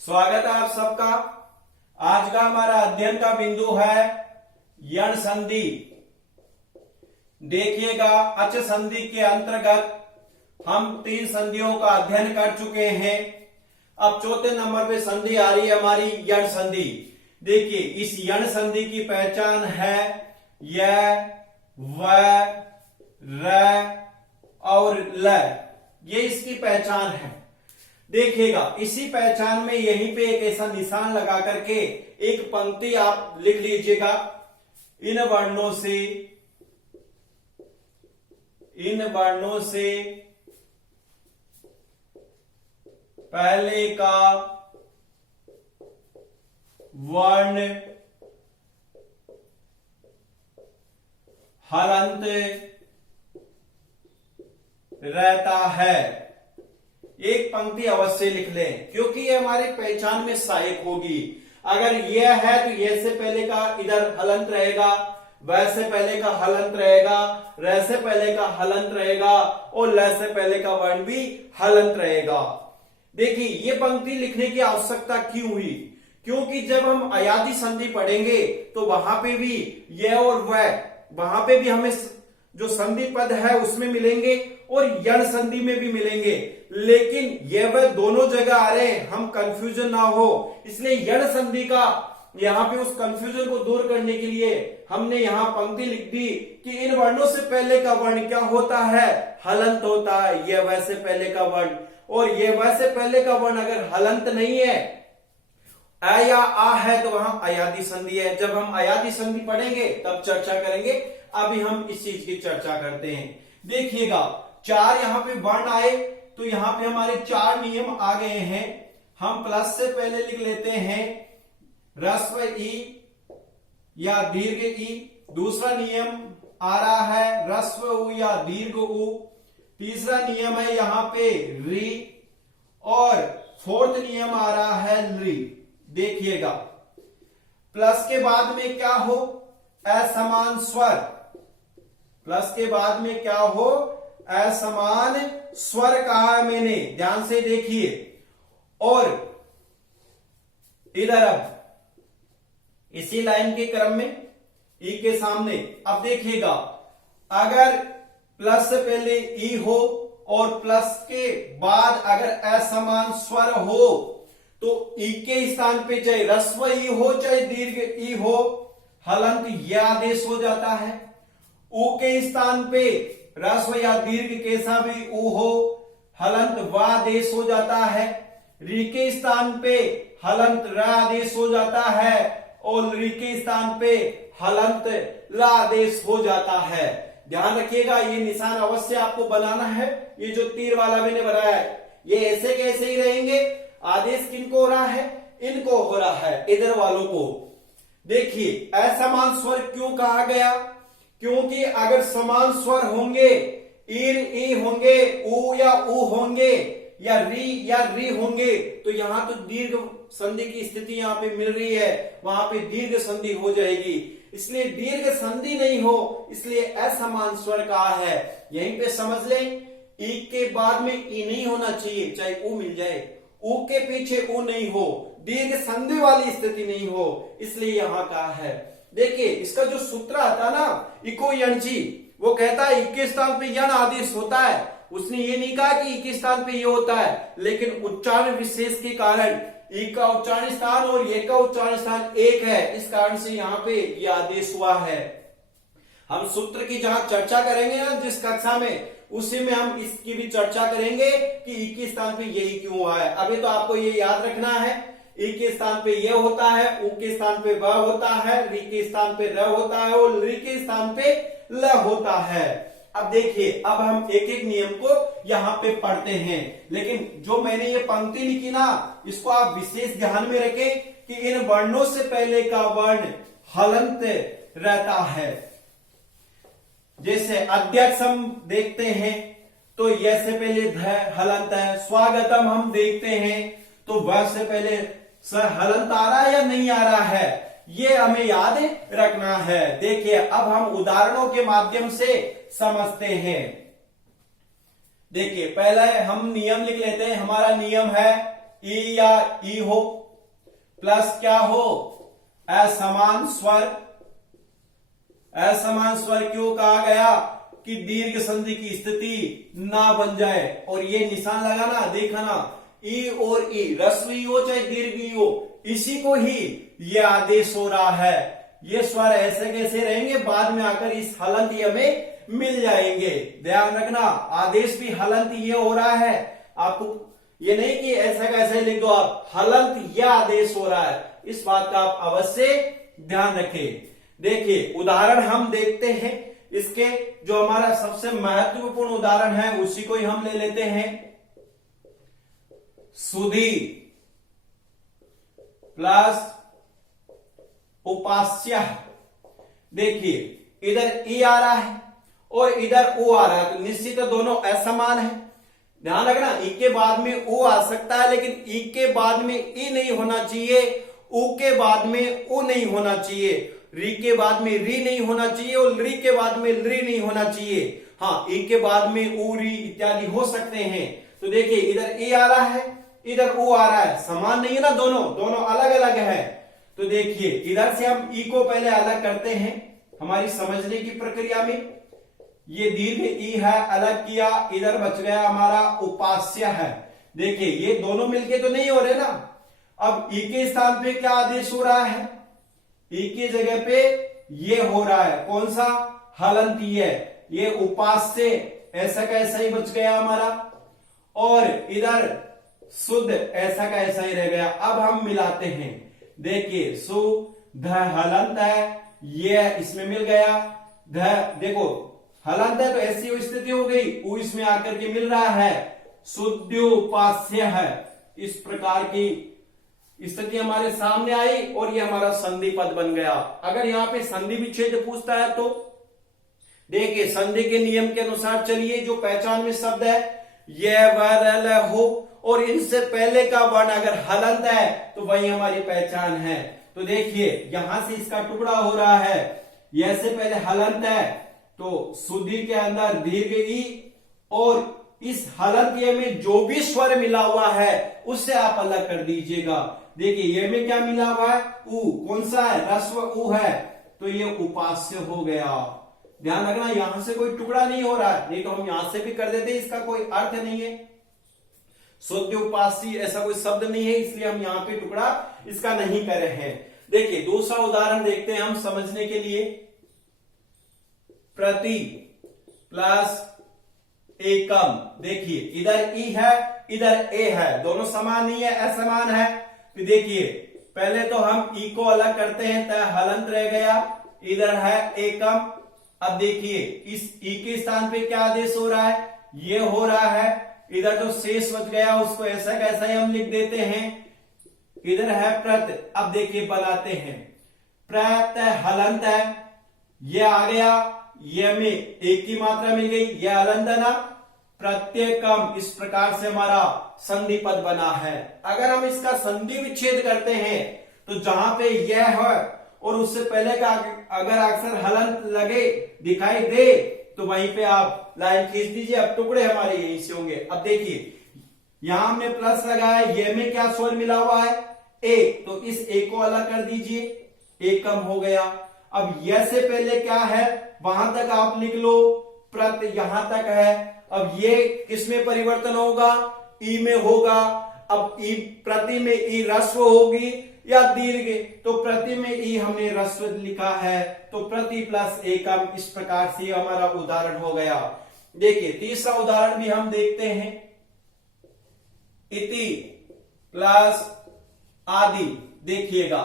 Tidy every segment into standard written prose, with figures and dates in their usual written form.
स्वागत है आप सबका। आज का हमारा अध्ययन का बिंदु है यण संधि। देखिएगा, अच संधि के अंतर्गत हम 3 संधियों का अध्ययन कर चुके हैं। अब चौथे नंबर पे संधि आ रही है हमारी यण संधि। देखिए, इस यण संधि की पहचान है य, व, र और ल। ये इसकी पहचान है। देखिएगा, इसी पहचान में यहीं पे एक ऐसा निशान लगा करके एक पंक्ति आप लिख लीजिएगा। इन वर्णों से पहले का वर्ण हलंत रहता है। एक पंक्ति अवश्य लिख लें, क्योंकि ये हमारी पहचान में सहायक होगी। अगर यह है तो यह से पहले का इधर हलंत रहेगा, वह से पहले का हलंत रहेगा, र से पहले का हलंत रहेगा और ल से पहले का वर्ण भी हलंत रहेगा। देखिए, ये पंक्ति लिखने की आवश्यकता क्यों हुई? क्योंकि जब हम अयादी संधि पढ़ेंगे तो वहां पे भी यह और वह, वहां पे भी हमें जो संधि पद है उसमें मिलेंगे और यण संधि में भी मिलेंगे, लेकिन यह वह दोनों जगह आ रहे हैं, हम कंफ्यूजन ना हो। इसलिए यण संधि का यहाँ पे उस कंफ्यूजन को दूर करने के लिए हमने यहाँ पंक्ति लिख दी कि इन वर्णों से पहले का वर्ण क्या होता है? हलंत होता है। यह वह से पहले का वर्ण, और यह वह से पहले का वर्ण अगर हलंत नहीं है, अ या आ है, तो वहां अयादी संधि है। जब हम अयादी संधि पढ़ेंगे तब चर्चा करेंगे। अभी हम इस चीज की चर्चा करते हैं। देखिएगा, 4 यहाँ पे वर्ण आए तो यहाँ पे हमारे 4 नियम आ गए हैं। हम प्लस से पहले लिख लेते हैं ह्रस्व ई या दीर्घ ई। दूसरा नियम आ रहा है ह्रस्व उ या दीर्घ उ। तीसरा नियम है यहाँ पे री, और 4th नियम आ रहा है ली। देखिएगा, प्लस के बाद में क्या हो? असमान स्वर। प्लस के बाद में क्या हो? असमान स्वर कहा है मैंने, ध्यान से देखिए। और इधर अब इसी लाइन के क्रम में ई के सामने अब देखिएगा, अगर प्लस से पहले ई हो और प्लस के बाद अगर असमान स्वर हो तो ई के स्थान पे चाहे ह्रस्व ई हो चाहे दीर्घ ई हो, हलंत यह आदेश हो जाता है। उ के स्थान पे ह्रस्व या दीर्घ कैसा भी उ हो, हलंत व आदेश हो जाता है। री के स्थान पे हलंत र आदेश हो जाता है और री के स्थान पे हलंत ल आदेश हो जाता है। ध्यान रखिएगा, ये निशान अवश्य आपको बनाना है। ये जो तीर वाला मैंने बनाया है, ये ऐसे कैसे ही रहेंगे। आदेश किनको हो रहा है? इनको हो रहा है, इधर वालों को। देखिए, असमान स्वर क्यों कहा गया? क्योंकि अगर समान स्वर होंगे, ईर ई होंगे, उ या उ होंगे, या री होंगे, तो यहां तो दीर्घ संधि की स्थिति यहां पे मिल रही है, वहां पे दीर्घ संधि हो जाएगी। इसलिए दीर्घ संधि नहीं हो, इसलिए असमान स्वर कहा है। यहीं पे समझ लें, ई के बाद में ई नहीं होना चाहिए, चाहे उ मिल जाए। उ के पीछे उ नहीं हो, दीर्घ संधि वाली स्थिति नहीं हो, इसलिए यहां कहा है। देखिए, इसका जो सूत्र आता ना इको यणची, वो कहता है ई के स्थान पे यण आदेश होता है। उसने ये नहीं कहा कि ई के स्थान पे ये होता है, लेकिन उच्चारण विशेष के कारण ई का उच्चारण स्थान और ये का उच्चारण स्थान एक है, इस कारण से यहाँ पे ये आदेश हुआ है। हम सूत्र की जहां चर्चा करेंगे ना जिस कक्षा में, उसी में हम इसकी भी चर्चा करेंगे कि ई के स्थान पे यही क्यों हुआ है। अभी तो आपको ये याद रखना है, ई के स्थान पे ये होता है, उ के स्थान पे व होता है, री के स्थान पे र होता है और ली के स्थान पे ल होता है। अब देखिए, अब हम एक एक नियम को यहाँ पे पढ़ते हैं, लेकिन जो मैंने ये पंक्ति लिखी ना, इसको आप विशेष ध्यान में रखें कि इन वर्णों से पहले का वर्ण हलंत रहता है। जैसे अध्यक्ष हम देखते हैं तो यह से पहले ध हलंत है। स्वागतम हम देखते हैं तो वह से पहले स हलंत आ रहा है या नहीं आ रहा है, ये हमें याद रखना है। देखिए, अब हम उदाहरणों के माध्यम से समझते हैं। देखिए, पहले हम नियम लिख लेते हैं। हमारा नियम है ई या ई हो, प्लस क्या हो, असमान स्वर। असमान स्वर क्यों कहा गया कि दीर्घ संधि की स्थिति ना बन जाए। और ये निशान लगाना, देखना, ई और ई, ह्रस्व ई हो चाहे दीर्घ ई हो, इसी को ही ये आदेश हो रहा है। ये स्वर ऐसे कैसे रहेंगे, बाद में आकर इस हलंत ये में मिल जाएंगे। ध्यान रखना, आदेश भी हलंत ये हो रहा है। आपको ये नहीं कि ऐसा कैसे लिख दो आप, हलंत यह आदेश हो रहा है, इस बात का आप अवश्य ध्यान रखें। देखिए उदाहरण हम देखते हैं इसके, जो हमारा सबसे महत्वपूर्ण उदाहरण है उसी को ही हम ले लेते हैं। सुधी प्लस उपास्य। देखिए इधर ई आ रहा है और इधर ओ आ रहा है, तो निश्चित दोनों असमान है। ध्यान रखना, ई के बाद में ओ आ सकता है, लेकिन ई के बाद में ई नहीं होना चाहिए, ऊ के बाद में ओ नहीं होना चाहिए, री के बाद में री नहीं होना चाहिए और री के बाद में री नहीं होना चाहिए। हाँ, ई के बाद में ऊ री इत्यादि हो सकते हैं। तो देखिए इधर ई आ रहा है, इधर ओ आ रहा है, समान नहीं है ना, दोनों अलग अलग है। तो देखिए इधर से हम ई को पहले अलग करते हैं हमारी समझने की प्रक्रिया में। ये दीर्घ ई है, अलग किया, इधर बच गया हमारा उपास्य है। देखिए ये दोनों मिलके तो नहीं हो रहे ना। अब ई के स्थान पे क्या आदेश हो रहा है, ई की जगह पे ये हो रहा है, कौन सा, हलंतीय। ये उपास्य ऐसा का ऐसा ही बच गया हमारा, और इधर शुद्ध ऐसा का ऐसा ही रह गया। अब हम मिलाते हैं, देखिए सु ध हलंत है, ये इसमें मिल गया, ध देखो हलंत है तो ऐसी स्थिति हो गई, उ इसमें आकर के मिल रहा है, शुद्ध है। इस प्रकार की स्थिति हमारे सामने आई और ये हमारा संधि पद बन गया। अगर यहाँ पे संधि विच्छेद पूछता है तो देखिए संधि के नियम के अनुसार चलिए, जो पहचान में शब्द है यह वह हो और इनसे पहले का वर्ण अगर हलंत है तो वही हमारी पहचान है। तो देखिए यहां से इसका टुकड़ा हो रहा है, यह से पहले हलंत है तो सुधि के अंदर दीर्घ ई, और इस हलंत ये में जो भी स्वर मिला हुआ है उससे आप अलग कर दीजिएगा। देखिए ये में क्या मिला हुआ है, उ, कौन सा है, ह्रस्व उ है, तो ये उपास्य हो गया। ध्यान रखना यहां से कोई टुकड़ा नहीं हो रहा है, नहीं तो हम यहां से भी कर देते, इसका कोई अर्थ नहीं है। शुद्ध उपास्य ऐसा कोई शब्द नहीं है, इसलिए हम यहाँ पे टुकड़ा इसका नहीं कर रहे हैं। देखिए दूसरा उदाहरण देखते हैं हम समझने के लिए। प्रति प्लस एकम। देखिए इधर ई है, इधर ए है, दोनों समान नहीं है, असमान है। तो देखिए पहले तो हम ई को अलग करते हैं, तो हलंत रह गया, इधर है एकम। अब देखिए इस ई के स्थान पे क्या आदेश हो रहा है, ये हो रहा है, इधर जो शेष बच गया उसको ऐसा कैसा ही हम लिख देते हैं, इधर है प्रत। अब देखिए बनाते हैं, प्रत हलंत है, ये आ गया, ये में एक की मात्रा मिल गई, ये हलंत है ना, प्रत्येकम। इस प्रकार से हमारा संधि पद बना है। अगर हम इसका संधि विच्छेद करते हैं तो जहां पे यह है और उससे पहले का अगर अक्षर हलंत लगे दिखाई दे तो वहीं पे आप लाइन खींच दीजिए। अब टुकड़े हमारे यहीं से होंगे। अब देखिए यहां हमने प्लस लगाया, ये में क्या स्वर मिला हुआ है, ए, तो इस ए को अलग कर दीजिए, एकम हो गया। अब यह से पहले क्या है, वहां तक आप लिख लो, प्रत यहां तक है। अब ये किसमें परिवर्तन होगा, ई में होगा। अब ई प्रति में ई ह्रस्व होगी या दीर्घ, तो प्रति में ई हमने ह्रस्व लिखा है, तो प्रति प्लस एकम। इस प्रकार से हमारा उदाहरण हो गया। देखिए तीसरा उदाहरण भी हम देखते हैं, इति प्लस आदि। देखिएगा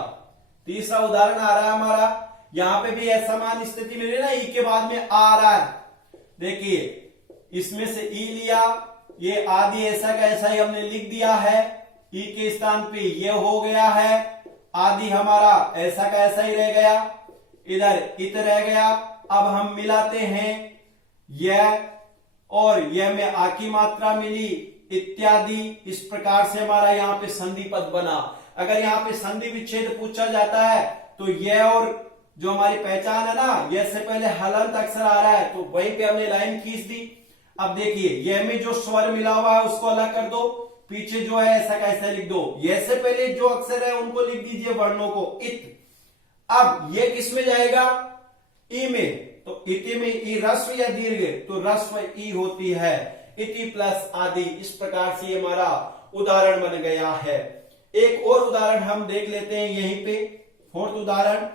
तीसरा उदाहरण आ रहा है हमारा, यहां पे भी असमान स्थिति मिल रही है ना, ई के बाद में आ रहा है। देखिए इसमें से ई लिया, ये आदि ऐसा का ऐसा ही हमने लिख दिया है, ई के स्थान पे ये हो गया है, आदि हमारा ऐसा का ऐसा ही रह गया, इधर इत रह गया। अब हम मिलाते हैं, यह और यह में आ की मात्रा मिली इत्यादि। इस प्रकार से हमारा यहाँ पे संधि पद बना। अगर यहाँ पे संधि विच्छेद पूछा जाता है तो यह और जो हमारी पहचान है ना, यह से पहले हलंत अक्षर आ रहा है तो वहीं पे हमने लाइन खींच दी। अब देखिए यह में जो स्वर मिला हुआ है उसको अलग कर दो, पीछे जो है ऐसा कैसा लिख दो, ये से पहले जो अक्षर है उनको लिख दीजिए वर्णों को इत। अब ये किस में जाएगा, ई में, तो इति में ई ह्रस्व या दीर्घ, तो ह्रस्व ई होती है, इति प्लस आदि। इस प्रकार से हमारा उदाहरण बन गया है। एक और उदाहरण हम देख लेते हैं यहीं पे, फोर्थ उदाहरण,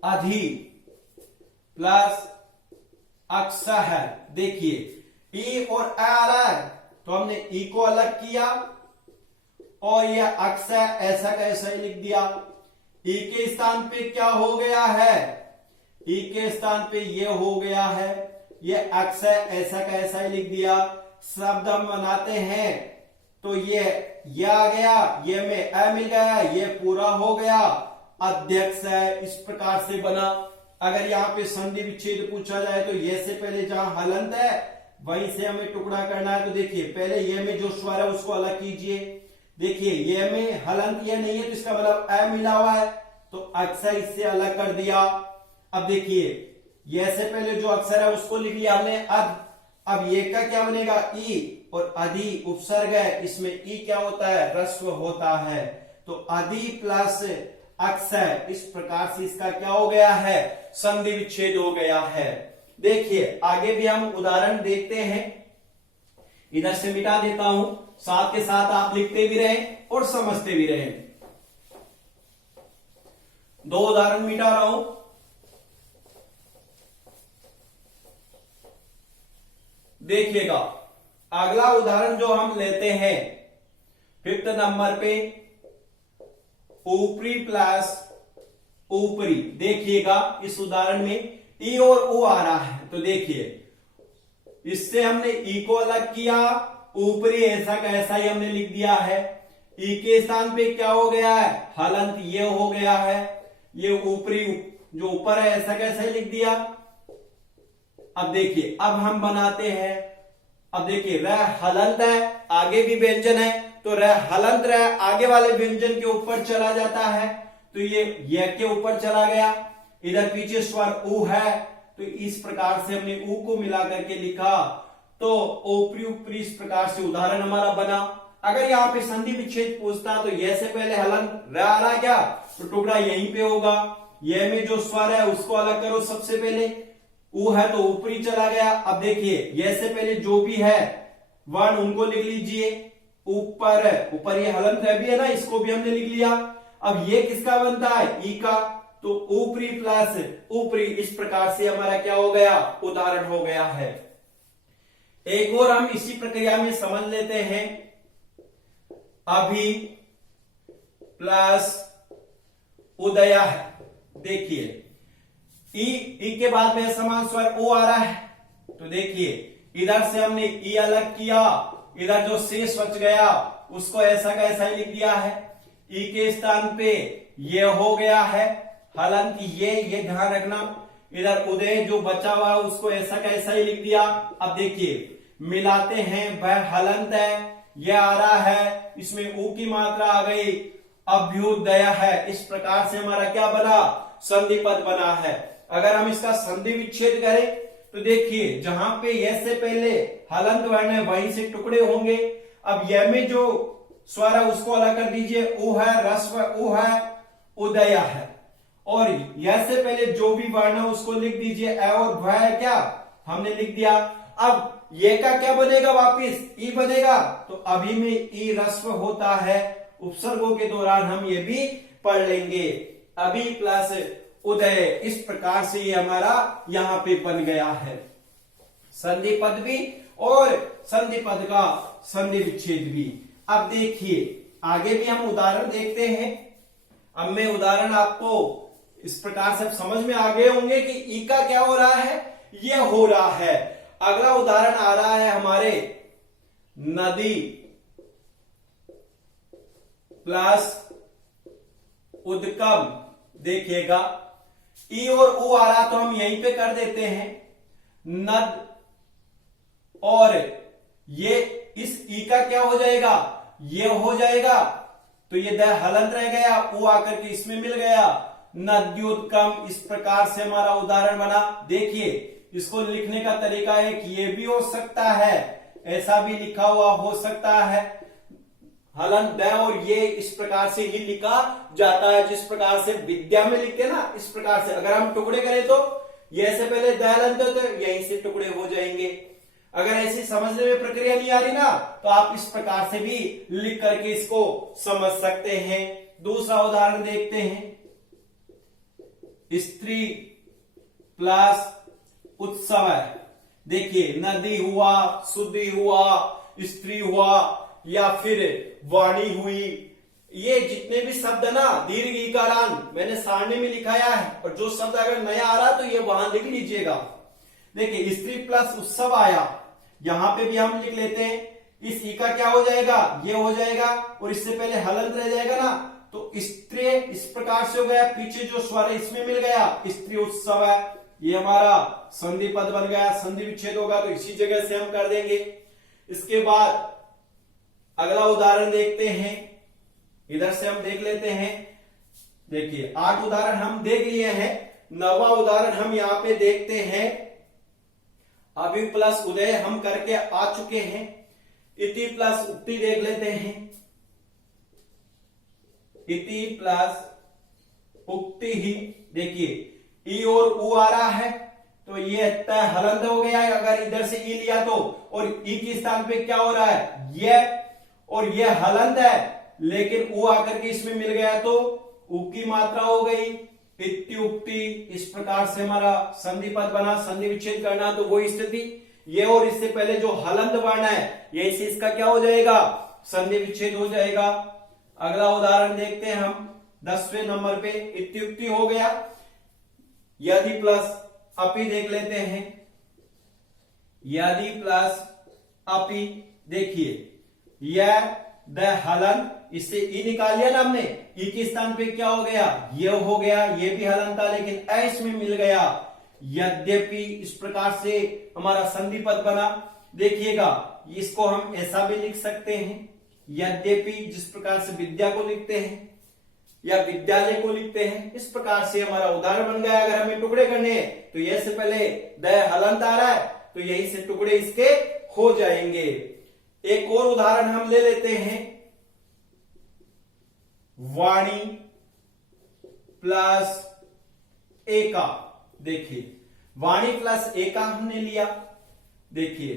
अधि प्लस अक्ष है। देखिए ई और अ आ रहा है, तो हमने ई को अलग किया और यह अक्ष ऐसा कैसा ही लिख दिया। ई के स्थान पे क्या हो गया है, ई के स्थान पे ये हो गया है, ये अक्ष ऐसा कैसा ही लिख दिया। शब्द हम बनाते हैं तो ये आ गया, ये में अ मिल गया, ये पूरा हो गया, अध्यक्ष है, इस प्रकार से बना। अगर यहाँ पे संधि विच्छेद पूछा जाए तो ये से पहले जहां हलंत है वहीं से हमें टुकड़ा करना है। तो देखिए पहले ये में जो स्वर है उसको अलग कीजिए। देखिए ये में हलंत ये नहीं है तो इसका मतलब अ मिला हुआ है, तो अक्षर इससे अलग कर दिया। अब देखिए ये से पहले जो अक्षर है उसको लिख लिया हमने अध। अब ये का क्या बनेगा, ई, और अधि उपसर्ग है, इसमें ई क्या होता है, ह्रस्व होता है, तो अधि प्लस अक्षर, इस प्रकार से इसका क्या हो गया है, संधि विच्छेद हो गया है। देखिए आगे भी हम उदाहरण देखते हैं, इधर से मिटा देता हूं, साथ के साथ आप लिखते भी रहें और समझते भी रहें। दो उदाहरण मिटा रहा हूं। देखिएगा अगला उदाहरण जो हम लेते हैं फिफ्थ नंबर पे, ऊपरी प्लस ऊपरी। देखिएगा इस उदाहरण में ई और ऊ आ रहा है, तो देखिए इससे हमने ई को अलग किया, ऊपरी ऐसा कैसा ही हमने लिख दिया है। ई के स्थान पे क्या हो गया है, हलंत ये हो गया है, ये ऊपरी जो ऊपर है ऐसा कैसा ही लिख दिया। अब देखिए अब हम बनाते हैं, अब देखिए र हलंत है, आगे भी व्यंजन है, तो र हलंत र आगे वाले व्यंजन के ऊपर चला जाता है, तो ये के ऊपर चला गया। इधर पीछे स्वर ऊ है, तो इस प्रकार से हमने ऊ को मिला करके लिखा, तो ऊपरी ऊपरी इस प्रकार से उदाहरण हमारा बना। अगर यहाँ पे संधि विच्छेद पूछता तो ये से पहले हलंत र आ रहा क्या, तो टुकड़ा यहीं पे होगा। ये में जो स्वर है उसको अलग करो, सबसे पहले ऊ है तो ऊपरी चला गया। अब देखिए ये से पहले जो भी है वर्ण उनको लिख लीजिए, ऊपर ऊपर ये हलंत है भी है ना, इसको भी हमने लिख लिया। अब ये किसका बनता है, ई का, तो ऊपरी प्लस ऊपरी, इस प्रकार से हमारा क्या हो गया, उदाहरण हो गया है। एक और हम इसी प्रक्रिया में समझ लेते हैं, अभी प्लस उदय है। देखिए ई के बाद में समान स्वर ओ आ रहा है, तो देखिए इधर से हमने ई अलग किया, इधर जो शेष बच गया उसको ऐसा का ऐसा ही लिख दिया है। ई के स्थान पे ये हो गया है, हालांकि ये ध्यान रखना, इधर उदय जो बचा हुआ उसको ऐसा का ऐसा ही लिख दिया। अब देखिए मिलाते हैं, वह हलंत है, यह आ रहा है, इसमें ऊ की मात्रा आ गई, अभ्युदय है, इस प्रकार से हमारा क्या बना, संधि पद बना है। अगर हम इसका संधि विच्छेद करें तो देखिए जहां पे यह से पहले हलंत वर्ण है वहीं से टुकड़े होंगे। अब यह में जो स्वर है उसको अलग कर दीजिए, ऊ है, ह्रस्व ऊ है, उदय है, और यह से पहले जो भी वर्ण है उसको लिख दीजिए, अ और भ है क्या, हमने लिख दिया। अब ये का क्या बनेगा, वापिस ई बनेगा, तो अभी में ई ह्रस्व होता है, उपसर्गों के दौरान हम ये भी पढ़ लेंगे, अभी प्लस उदय, इस प्रकार से ये हमारा यहां पे बन गया है, संधि पद भी और संधि पद का संधि विच्छेद भी। अब देखिए आगे भी हम उदाहरण देखते हैं। अब मैं उदाहरण आपको इस प्रकार से समझ में आ गए होंगे कि ई का क्या हो रहा है, ये हो रहा है। अगला उदाहरण आ रहा है हमारे, नदी प्लस उद्गम। देखिएगा ई और ऊ आ रहा तो हम यहीं पे कर देते हैं, नद, और ये इस ई का क्या हो जाएगा, ये हो जाएगा, तो ये द हलंत रह गया, ऊ आकर के इसमें मिल गया, नद्योत्कम, इस प्रकार से हमारा उदाहरण बना। देखिए इसको लिखने का तरीका है कि ये भी हो सकता है, ऐसा भी लिखा हुआ हो सकता है, हलन द, और ये इस प्रकार से ही लिखा जाता है जिस प्रकार से विद्या में लिखते हैं ना, इस प्रकार से। अगर हम टुकड़े करें तो ये से पहले द हलंत तो यहीं से टुकड़े हो जाएंगे। अगर ऐसी समझने में प्रक्रिया नहीं आ रही ना, तो आप इस प्रकार से भी लिख करके इसको समझ सकते हैं। दूसरा उदाहरण देखते हैं, स्त्री प्लस उत्सव। देखिए, नदी हुआ, शुद्धि हुआ, स्त्री हुआ, या फिर वाणी हुई, ये जितने भी शब्द ना दीर्घ ईकारान मैंने सारणी में लिखाया है, और जो शब्द अगर नया आ रहा तो ये वहां लिख लीजिएगा। देखिए, स्त्री प्लस उत्सव आया, यहां पे भी हम लिख लेते हैं। इस ई का क्या हो जाएगा, ये हो जाएगा, और इससे पहले हलंत रह जाएगा ना, तो स्त्री इस प्रकार से हो गया, पीछे जो स्वर है इसमें मिल गया, स्त्री उत्सव है, ये हमारा संधि पद बन गया। संधि विच्छेद होगा तो इसी जगह से हम कर देंगे। इसके बाद अगला उदाहरण देखते हैं, इधर से हम देख लेते हैं। देखिए, 8 उदाहरण हम देख लिए हैं, 9वां उदाहरण हम यहां पे देखते हैं। अभी प्लस उदय हम करके आ चुके हैं, इति प्लस उक्ति देख लेते हैं। इति प्लस उक्ति ही, देखिए ई और उ आ रहा है तो ये तय हलंत हो गया है, अगर इधर से ई लिया तो, और ई के स्थान पे क्या हो रहा है, ये, और ये हलंत है, लेकिन उ आकर के इसमें मिल गया तो उ की मात्रा हो गई, इत्युक्ति। इस प्रकार से हमारा संधि पद बना। संधि विच्छेद करना तो वही स्थिति, ये और इससे पहले जो हलंत वर्ण है यही से इसका क्या हो जाएगा, संधि विच्छेद हो जाएगा। अगला उदाहरण देखते हैं हम 10वें नंबर पे, इत्युक्ति हो गया। यदि प्लस अपि देख लेते हैं, यदि प्लस अपि, देखिए यह द हलन, इससे ई निकाल लिया ना हमने, ई के स्थान पे क्या हो गया, ये हो गया, ये भी हलन था लेकिन ए इसमें मिल गया, यद्यपि। इस प्रकार से हमारा संधि पद बना। देखिएगा, इसको हम ऐसा भी लिख सकते हैं, यद्यपि, जिस प्रकार से विद्या को लिखते हैं या विद्यालय को लिखते हैं, इस प्रकार से हमारा उदाहरण बन गया। अगर हमें टुकड़े करने हैं तो ये से पहले द हलंत आ रहा है तो यहीं से टुकड़े इसके हो जाएंगे। एक और उदाहरण हम ले लेते हैं, वाणी प्लस एका। देखिए, वाणी प्लस एका हमने लिया। देखिए,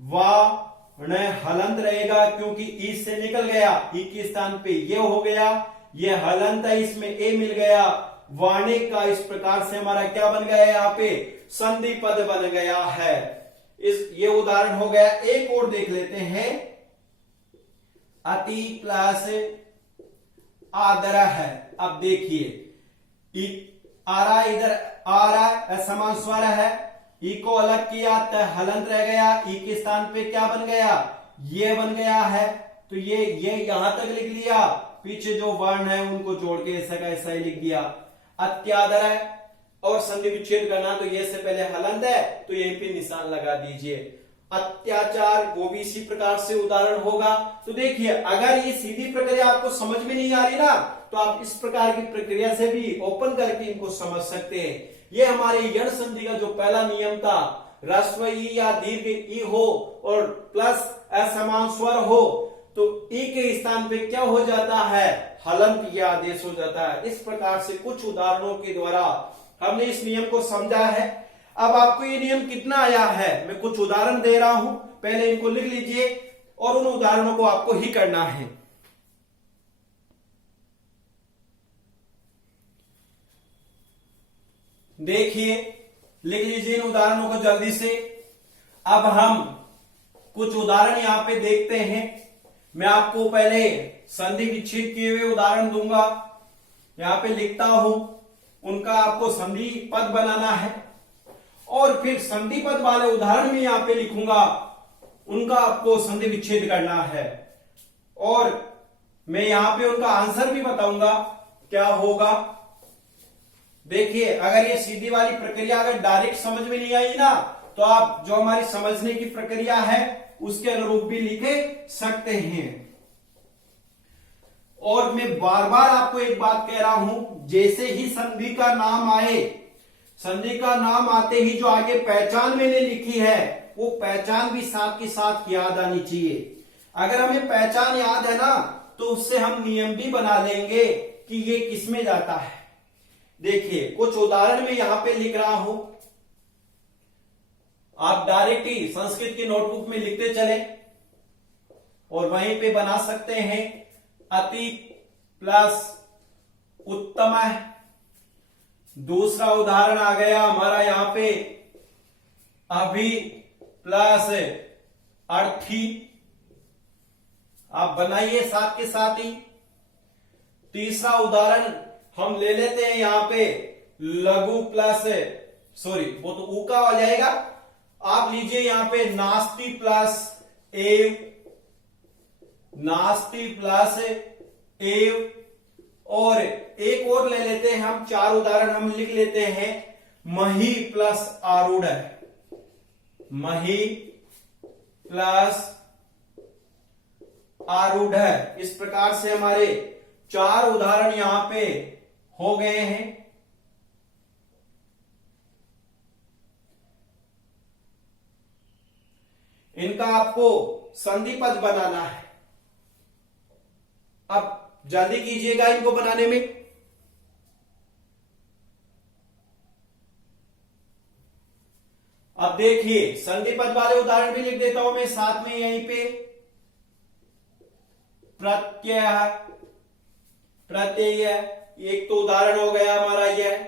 वाण हलंत रहेगा क्योंकि ई से निकल गया, ई के स्थान पे ये हो गया, ये हलंत है, इसमें ए मिल गया, वाणी का। इस प्रकार से हमारा क्या बन गया, यहाँ पे संधि पद बन गया है। ये उदाहरण हो गया। एक और देख लेते हैं, अति प्लस आदर है। अब देखिए, आ रहा है, इधर आ रहा है, असमान स्वर है, ई को अलग किया तो हलंत रह गया, ई के स्थान पे क्या बन गया, ये बन गया है, तो ये यहां तक लिख लिया, पीछे जो वर्ण है उनको जोड़ के ऐसा का ऐसा ही लिख दिया। अत्यादर है, और संधि विच्छेद करना तो ये से पहले हलंत है तो यहीं पे निशान लगा दीजिए। अत्याचार, वो भी इसी प्रकार से उदाहरण होगा। तो देखिए, अगर ये सीधी प्रक्रिया आपको समझ में नहीं आ रही ना, तो आप इस प्रकार की प्रक्रिया से भी ओपन करके इनको समझ सकते हैं। ये हमारे यण संधि का जो पहला नियम था, ह्रस्व ई या दीर्घ ई हो और प्लस असमान स्वर हो तो ई के स्थान पे क्या हो जाता है, हलंत या आदेश हो जाता है। इस प्रकार से कुछ उदाहरणों के द्वारा हमने इस नियम को समझा है। अब आपको ये नियम कितना आया है, मैं कुछ उदाहरण दे रहा हूं, पहले इनको लिख लीजिए और उन उदाहरणों को आपको ही करना है। देखिए, लिख लीजिए इन उदाहरणों को जल्दी से। अब हम कुछ उदाहरण यहां पे देखते हैं। मैं आपको पहले संधि विच्छेद किए हुए उदाहरण दूंगा, यहां पे लिखता हूं, उनका आपको संधि पद बनाना है, और फिर संधि पद वाले उदाहरण में यहां पे लिखूंगा, उनका आपको संधि विच्छेद करना है, और मैं यहां पे उनका आंसर भी बताऊंगा क्या होगा। देखिए, अगर ये सीधी वाली प्रक्रिया अगर डायरेक्ट समझ में नहीं आई ना, तो आप जो हमारी समझने की प्रक्रिया है उसके अनुरूप भी लिखे सकते हैं। और मैं बार बार आपको एक बात कह रहा हूं, जैसे ही संधि का नाम आए, संधि का नाम आते ही जो आगे पहचान मैंने लिखी है वो पहचान भी साथ के साथ याद आनी चाहिए। अगर हमें पहचान याद है ना तो उससे हम नियम भी बना लेंगे कि ये किस में जाता है। देखिए कुछ उदाहरण में यहां पे लिख रहा हूं, आप डायरेक्ट ही संस्कृत की नोटबुक में लिखते चले और वहीं पे बना सकते हैं। अति प्लस उत्तम। दूसरा उदाहरण आ गया हमारा यहां पे अभि प्लस अर्थी। आप बनाइए साथ के साथ ही। तीसरा उदाहरण हम ले लेते हैं यहां पे लघु प्लस वो तो ऊ का हो जाएगा। आप लीजिए यहां पे नास्ति प्लस एव, नास्ति प्लस एव। और एक और ले लेते हैं हम, 4 उदाहरण हम लिख लेते हैं। मही प्लस आरूढ़, मही प्लस आरूढ़। इस प्रकार से हमारे 4 उदाहरण यहां पे हो गए हैं। इनका आपको संधि पद बनाना है। अब जल्दी कीजिएगा इनको बनाने में। अब देखिए संधि पद वाले उदाहरण भी लिख देता हूं मैं साथ में यहीं पे। प्रत्यय, प्रत्यय एक तो उदाहरण हो गया हमारा यह।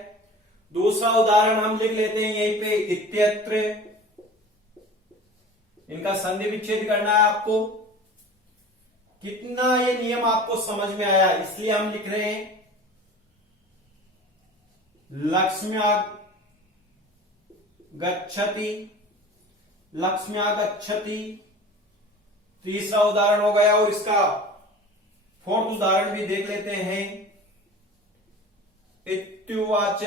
दूसरा उदाहरण हम लिख लेते हैं यहीं पे इत्यत्र। इनका संधि विच्छेद करना है आपको। कितना ये नियम आपको समझ में आया इसलिए हम लिख रहे हैं। लक्ष्म्या गच्छति, लक्ष्म्या गच्छति तीसरा उदाहरण हो गया। और इसका 4th उदाहरण भी देख लेते हैं। इत्युवाच।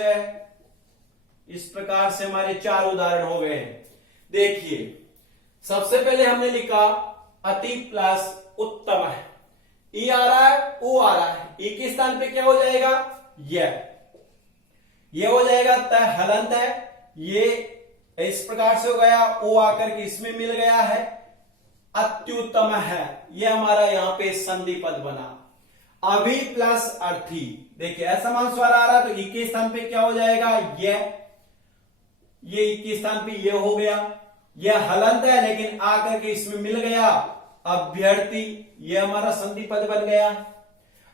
इस प्रकार से हमारे 4 उदाहरण हो गए हैं। देखिए सबसे पहले हमने लिखा अति प्लस उत्तम है। ई आ रहा है, ओ आ रहा है। ई के स्थान पे क्या हो जाएगा? ये हो जाएगा तय हलंत है। ये इस प्रकार से हो गया, ओ आकर के इसमें मिल गया है। अत्युत्तम है, ये हमारा यहां पे संधि पद बना। अभि प्लस अर्थी, देखिए असमान स्वर आ रहा है तो ई के स्थान पे क्या हो जाएगा? ये ई के स्थान पे ये हो गया। यह हलंत है लेकिन आकर के इसमें मिल गया अभ्यर्थी, ये हमारा संधि पद बन गया।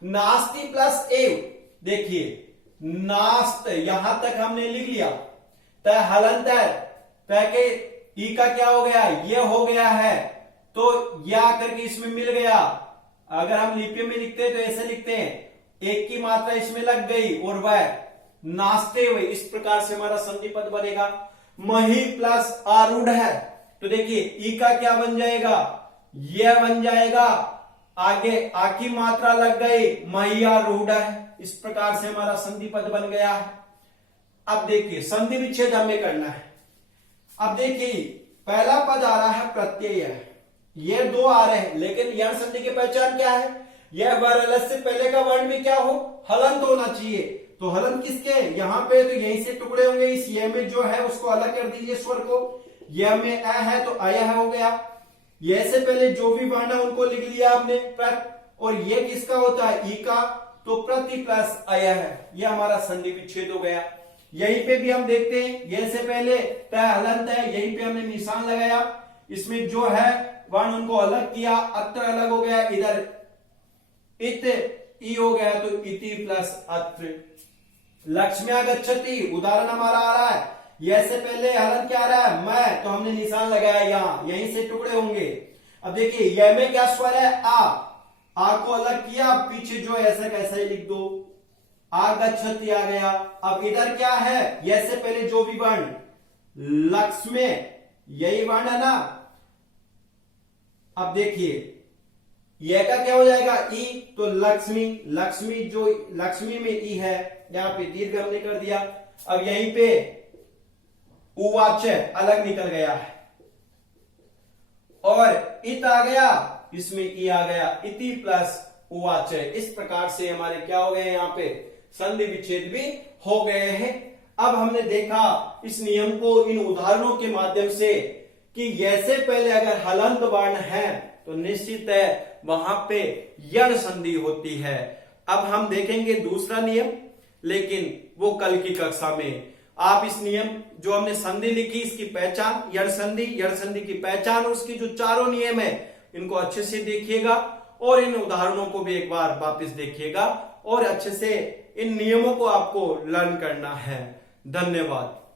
नास्ति प्लस एव, देखिए नास्त यहां तक हमने लिख लिया। तय हलंत है, तय के ई का क्या हो गया? ये हो गया है तो यह आकर के इसमें मिल गया। अगर हम लिपि में लिखते हैं तो ऐसे लिखते हैं, एक की मात्रा इसमें लग गई और वह नास्ते हुए। इस प्रकार से हमारा संधि पद बनेगा। मही प्लस आरूढ़ है तो देखिए ई का क्या बन जाएगा? यह बन जाएगा। आगे आ की मात्रा लग गई, मही आरूढ़ है। इस प्रकार से हमारा संधि पद बन गया है। अब देखिए संधि विच्छेद हमें करना है। अब देखिए पहला पद आ रहा है प्रत्यय, ये 2 आ रहे हैं लेकिन यह संधि की पहचान क्या है? यह वर्ण से पहले का वर्ण भी क्या हो? हलंत होना चाहिए। तो हलंत किसके? यहां पे तो यहीं से टुकड़े होंगे। इस ये में जो है उसको अलग कर दीजिए स्वर को। यह में अ है तो अय हो गया। ये से पहले जो भी वर्ण है उनको लिख लिया हमने प्रत। और ये किसका होता है? ई का, तो प्रति प्लस अय है। यह हमारा संधि विच्छेद हो गया। यहीं पे भी हम देखते हैं, ये से पहले तय हलंत है, यहीं पे हमने निशान लगाया। इसमें जो है वर्ण उनको अलग किया, अत्र अलग हो गया, इधर इत ई हो गया तो इति प्लस अत्र। लक्ष्म्या गच्छति उदाहरण हमारा आ रहा है। यह से पहले हलंत क्या आ रहा है? मैं, तो हमने निशान लगाया यहां, यहीं से टुकड़े होंगे। अब देखिए यह में क्या स्वर है? आ को अलग किया, पीछे जो ऐसा कैसा ही लिख दो। आ गच्छति आ गया। अब इधर क्या है? यह से पहले जो भी वर्ण लक्ष्म्य, यही वर्ण है ना। अब देखिए यह का क्या हो जाएगा? ई, तो लक्ष्मी, लक्ष्मी जो लक्ष्मी में ई है, यहां पे दीर्घ हमने कर दिया। अब यहीं पे उवाच अलग निकल गया है और इत आ गया, इसमें ई आ गया, इति प्लस उवाच। इस प्रकार से हमारे क्या हो गए? यहां पे संधि विच्छेद भी हो गए हैं। अब हमने देखा इस नियम को इन उदाहरणों के माध्यम से कि जैसे पहले अगर हलंत वर्ण है तो निश्चित है वहां पे यण संधि होती है। अब हम देखेंगे दूसरा नियम, लेकिन वो कल की कक्षा में। आप इस नियम जो हमने संधि लिखी इसकी पहचान, यण संधि की पहचान और उसकी जो चारों नियम है इनको अच्छे से देखिएगा और इन उदाहरणों को भी एक बार वापस देखिएगा और अच्छे से इन नियमों को आपको लर्न करना है। धन्यवाद।